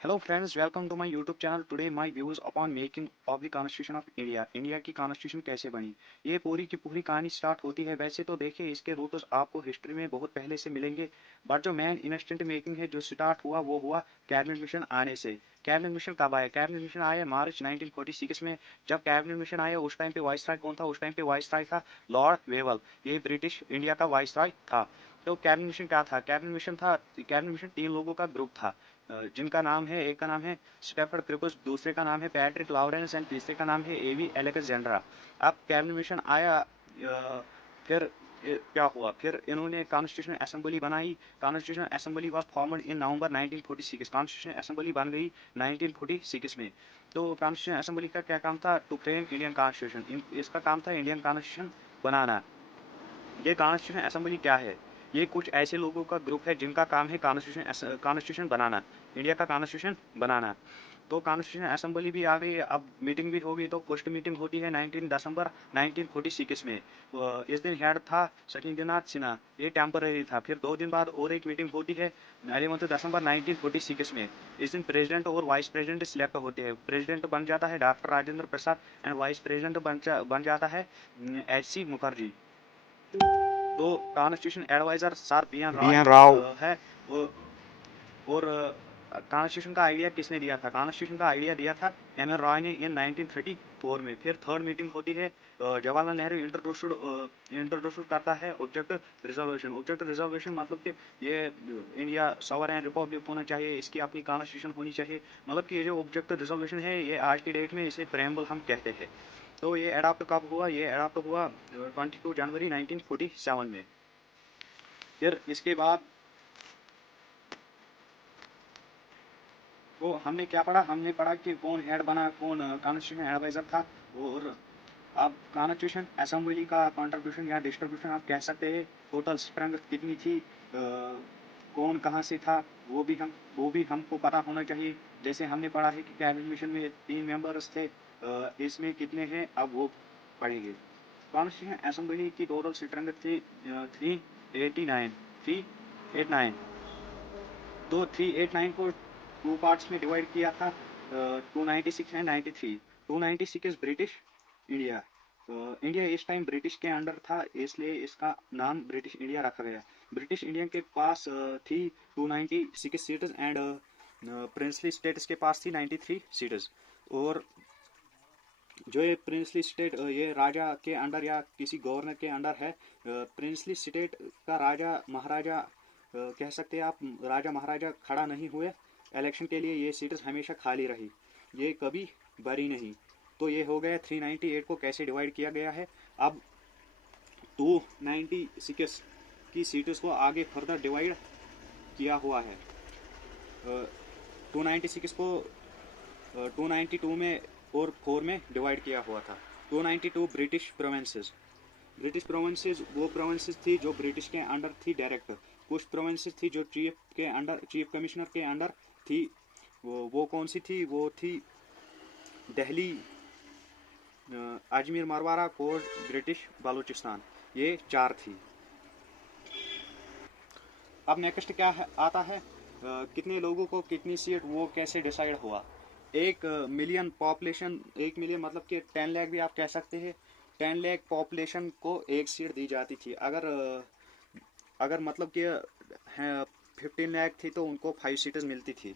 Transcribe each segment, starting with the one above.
Hello friends, welcome to my YouTube channel. Today my views upon making of the Constitution of India. India की constitution कैसे बनी, ये पूरी की पूरी कहानी स्टार्ट होती है। वैसे तो देखिए इसके रूट्स आपको हिस्ट्री में बहुत पहले से मिलेंगे, बट जो मेन इंस्टेंट मेकिंग है जो स्टार्ट हुआ वो हुआ कैबिनेट मिशन आने से। कैबिनेट मिशन कब आया? कैबिनेट मिशन आया मार्च 1946 में। जब कैबिनेट मिशन आया उस टाइम पे वाइसराय कौन था? उस टाइम पे वाइसराय था लॉर्ड वेवल। ये ब्रिटिश इंडिया का वाइसराय था। तो कैबिनेट मिशन क्या था? कैबिनेट मिशन तीन लोगों का ग्रुप था, जिनका नाम है, एक का नाम है स्टेफर्ड क्रिप्स, दूसरे का नाम है पैट्रिक लॉरेंस एंड तीसरे का नाम है एवी अलेक्जेंड्रा। अब कैबिनेट मिशन आया, फिर क्या हुआ? फिर इन्होंने कॉन्स्टिट्यूशन असेंबली बनाई। Constitution assembly was formed in November 1946। Constitution assembly बन गई 1946 में। तो कॉन्स्टिट्यूशन असेंबली का क्या काम था? To frame Indian constitution. इसका काम था इंडियन कॉन्स्टिट्यूशन बनाना। ये कॉन्स्टिट्यूशन असेंबली क्या है? ये कुछ ऐसे लोगों का ग्रुप है जिनका काम है कॉन्स्टिट्यूशन बनाना, इंडिया का कॉन्स्टिट्यूशन बनाना। तो कॉन्स्टिट्यूशन असेंबली भी आ गई, अब मीटिंग भी होगी। तो फर्स्ट मीटिंग होती है 19 दिसंबर 1946 में। इस दिन हेड था सचिंद्रनाथ सिन्हा, ये टेम्पररी था। फिर 2 दिन बाद और एक मीटिंग होती है 11 दिसंबर 1946 में। इस दिन प्रेसिडेंट और वाइस प्रेसिडेंट सिलेक्ट होते हैं। प्रेसिडेंट बन जाता है doctor Rajendra Prasad and vice president बन जाता है एच सी मुखर्जी। तो constitution adviser sir B N B Roy N Rau. है। वो और कॉन्स्टिट्यूशन का आइडिया किसने दिया था? कॉन्स्टिट्यूशन का आइडिया दिया था एम एन रॉय ने इन 1934 में। फिर थर्ड मीटिंग होती है, जवाहरलाल नेहरू इंट्रोड्यूस करता है ऑब्जेक्ट रिजर्वेशन। ऑब्जेक्ट रिजर्वेशन मतलब कि ये इंडिया सॉवरेन रिपब्लिक होना चाहिए, इसकी अपनी कॉन्स्टिट्यूशन होनी चाहिए। मतलब कि ये जो ऑब्जेक्ट रिजर्वेशन है ये आज की डेट में इसे प्रेम्बल हम कहते हैं। तो ये अडॉप्ट कब हुआ? ये अडॉप्ट हुआ 22 जनवरी 1947 में। फिर इसके बाद तो हमने क्या पढ़ा? हमने पढ़ा कि कौन हेड बना, कौन कॉन्स्टिट्यूशन एडवाइजर था। और अब कॉन्स्टिट्यूशन असेंबली का कंट्रीब्यूशन या डिस्ट्रीब्यूशन आप कह सकते हैं। टोटल स्ट्रेंथ कितनी थी, कौन कहाँ से था, वो भी हमको पता होना चाहिए। जैसे हमने पढ़ा है कि कैबिनेट मिशन में 3 मेंबर्स थे, इसमें कितने हैं अब वो पढ़ेंगे। कॉन्स्टिट्यूशन असेंबली की टोटल स्ट्रेंथ थी 389 389। तो 389 को टू पार्ट्स में डिवाइड किया था, 296 एंड 93। 296 British India. इंडिया इस टाइम ब्रिटिश के अंडर था, इसलिए इसका नाम ब्रिटिश इंडिया रखा गया। ब्रिटिश इंडिया के पास थी 296 सीट्स एंड प्रिंसली स्टेट्स के पास थी 93 सीट्स। और जो ये प्रिंसली स्टेट ये राजा के अंडर या किसी गवर्नर के अंडर है। प्रिंसली स्टेट का राजा महाराजा कह सकते हैं आप, राजा महाराजा खड़ा नहीं हुए इलेक्शन के लिए। ये सीट्स हमेशा खाली रही, ये कभी भरी नहीं। तो ये हो गया 398 को कैसे डिवाइड किया गया है। अब 296 की सीट्स को आगे फर्दर डिवाइड किया हुआ है। 296 को 292 में और 4 में डिवाइड किया हुआ था। 292 ब्रिटिश प्रोविंसेस वो प्रोविंसेस थी जो ब्रिटिश के अंडर थी डायरेक्ट। कुछ प्रोविंसेस थी जो चीफ कमिश्नर के अंडर थी। वो कौन सी थी? वो थी दिल्ली, अजमेर मारवाड़ा, कोट, ब्रिटिश बलूचिस्तान। ये 4 थी। अब नेक्स्ट क्या है, आता है कितने लोगों को कितनी सीट, वो कैसे डिसाइड हुआ। 1 मिलियन पॉपुलेशन, 1 मिलियन मतलब कि 10 लाख भी आप कह सकते हैं। 10 लाख पॉपुलेशन को एक सीट दी जाती थी। अगर मतलब कि 15 लाख थी तो उनको 5 सीट्स मिलती थी।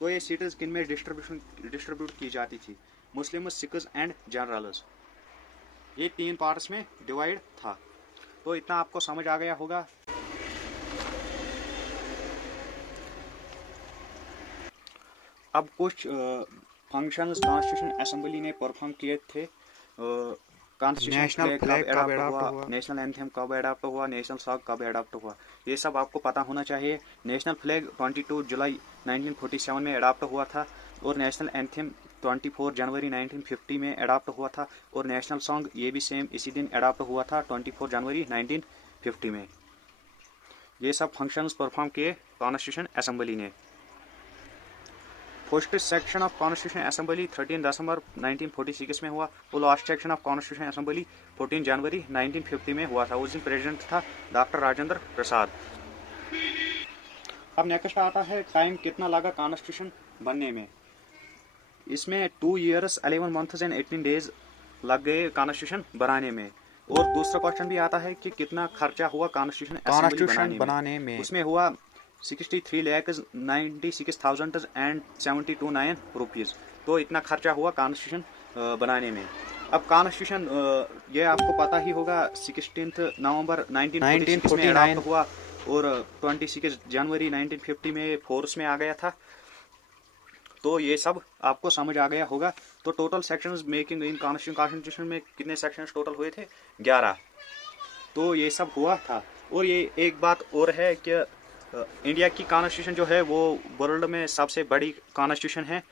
तो ये सीट्स किन में डिस्ट्रीब्यूट की जाती थी? मुस्लिम, सिख्स एंड जनरल्स। ये 3 पार्ट्स में डिवाइड था। तो इतना आपको समझ आ गया होगा। अब कुछ फंक्शंस कॉन्स्टिट्यूशन असेंबली ने परफॉर्म किए थे। कॉन्स्टिट्यूशन नेशनल फ्लैग कब फ्लैग कब अडॉप्ट एडॉप्ट हुआ, हुआ? नेशनल एंथम कब अडॉप्ट हुआ, नेशनल सॉन्ग कब अडॉप्ट हुआ, ये सब आपको पता होना चाहिए। नेशनल फ्लैग 22 जुलाई 1947 में अडॉप्ट हुआ था और नेशनल एंथम 24 जनवरी 1950 में अडॉप्ट हुआ था। और नेशनल सॉन्ग ये भी सेम इसी दिन अडॉप्ट हुआ था 24 जनवरी 1950 में। ये सब फंक्शंस परफॉर्म किए कॉन्स्टिट्यूशन असेंबली ने। First section of constitution assembly 13 दिसंबर 1946 में हुआ और last section of constitution assembly 14 जनवरी 1950 में हुआ था। उस दिन प्रेसिडेंट था डॉक्टर राजेंद्र प्रसाद। अब नेक्स्ट आता है टाइम कितना लगा कॉन्स्टिट्यूशन बनने में। इसमें 2 years 11 months एंड 18 days लग गए कॉन्स्टिट्यूशन बनाने में। और दूसरा क्वेश्चन भी आता है कि कितना खर्चा हुआ कॉन्स्टिट्यूशन असेंबली बनाने में। उसमें हुआ 63,96,072 रुपीज़। तो इतना खर्चा हुआ कॉन्स्टिट्यूशन बनाने में। अब कॉन्स्टिट्यूशन ये आपको पता ही होगा 16 नवंबर 1946 में अडॉप्ट हुआ और 26 जनवरी 1950 में फोर्स में आ गया था। तो ये सब आपको समझ आ गया होगा। तो total sections making in constitution में कितने सेक्शंस टोटल हुए थे? 11। तो ये सब हुआ था। और ये एक बात और है कि इंडिया की कॉन्स्टिट्यूशन जो है वो वर्ल्ड में सबसे बड़ी कॉन्स्टिट्यूशन है।